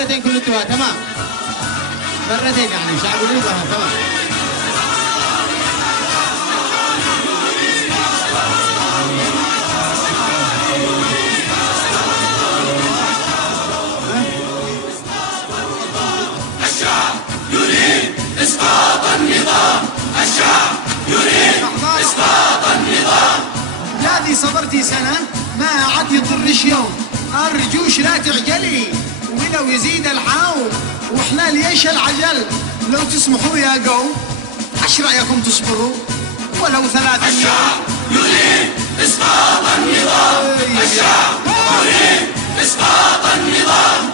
مرتين كل انتوا تمام. مرتين يعني مش عارف اقول تمام. الشعب يريد إسقاط النظام. الشعب يريد إسقاط النظام. بلادي صبرتي سنة ما عاد يضرش يوم، أرجوش لا تعجلي ولو يزيد الحاوم، وإحنا ليش العجل؟ لو تسمحوا يا قوم ايش رأيكم تصبروا ولو 3 يوم؟ الشعب يريد إسقاط النظام. الشعب يريد إسقاط النظام.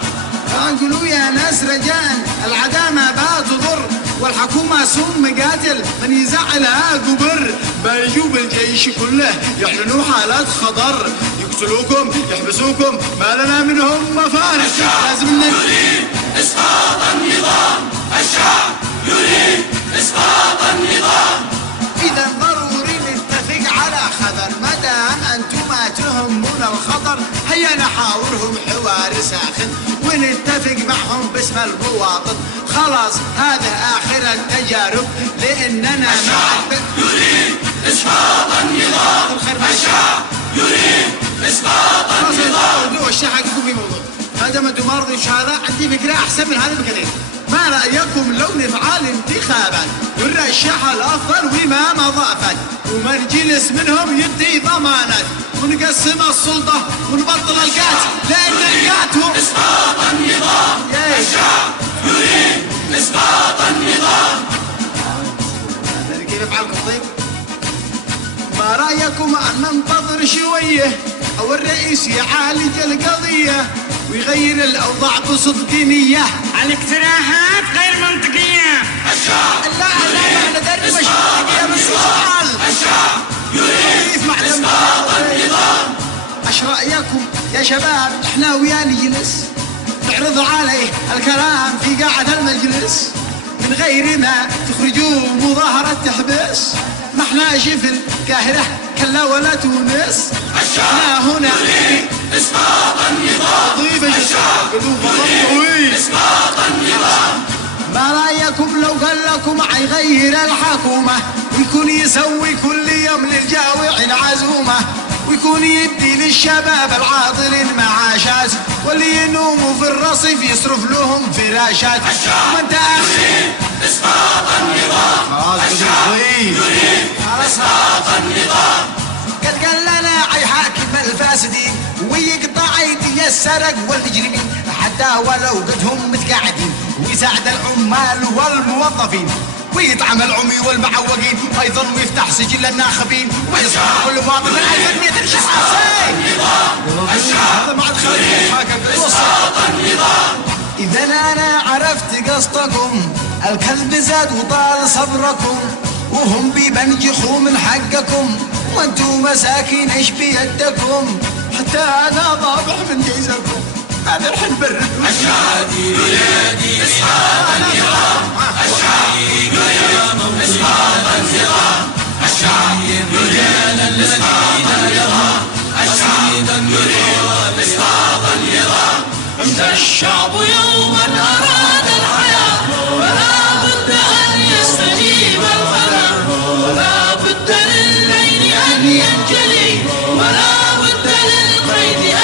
قولوا يا ناس رجاء العدامة بات تضر، والحكومة سم قاتل من يزعلها قبر، بيجوب الجيش كله يعلنوا حالات خطر، يقتلوكم يحبسوكم ما لنا منهم مفر. لازم يريد إسقاط النظام. الشعب يريد إسقاط النظام. إذا ضروري نتفق على خبر، مدام أنتم ما تهمون الخطر هيا نحاورهم حوار ساخن ونتفق معهم باسم المواطن. خلاص هذا آخر التجارب لأننا الشعب يريد إسقاط النظام. الشعب يريد إسقاط النظام. الشيخ حقكم في موضوع ما دام انتم ما رضيتوش هذا، عندي فكرة أحسن من هذا بكثير. ما رأيكم لو نفعل انتخابات والرشاح الأفضل وما مضافات، ومن جلس منهم يدي ضمانات، ونقسم السلطة ونبطل القات لأن القات هو إسقاط النظام. الشعب يريد إسقاط النظام. كيف يفعلكم طيب؟ ما رأيكم أن ننتظر شوية أو الرئيس يعالج القضية ويغير الأوضاع بصدق نية؟ الاقتراحات غير منطقية. الشعب لا ما ندري وش النظام. الشعب يريد إسقاط النظام. ايش رأيكم يا شباب احنا وياه نجلس نعرض عليه الكلام في قاعة المجلس من غير ما تخرجوا مظاهرة تحبس؟ ما احنا في القاهرة كلا ولا تونس. الشعب هنا يريد إسقاط النظام. الشعب يريد إسقاط النظام. ما رأيكم لو قال لكم حيغير الحكومة ويكون يسوي كل يوم للجاوع العزومة، ويكون يدي للشباب العاطلين معاشات، واللي ينوموا في الرصيف يصرف لهم فراشات. الشعب يريد إسقاط النظام. الشعب يريد إسقاط النظام. قال لنا حاكم الفاسدين ويقطع ايدي السرق والمجرمين، حتى ولو قدهم متقاعدين، ويساعد العمال والموظفين، ويطعم العمي والمعوقين، ايضا ويفتح سجل الناخبين، ويصنع كل مواطن من 1100 شخص. الشعب يريد إسقاط النظام. إذا أنا عرفت قصدكم الكذب زاد وطال صبركم، وهم بيبنجخوا من حقكم، وانتم مساكين ايش بيدكم؟ حتى أنا ضابح من جيزكم هذا الحين برد. الشعب يريد إسقاط النظام. الشعب يريد إسقاط النظام. الشعب يريد إسقاط النظام. الشعب يريد إسقاط النظام. الشعب يوما أراد الحياة ولا بد أن يستجيب الخبر، ولا بد للليل أن ينجلي ولا بد للقيد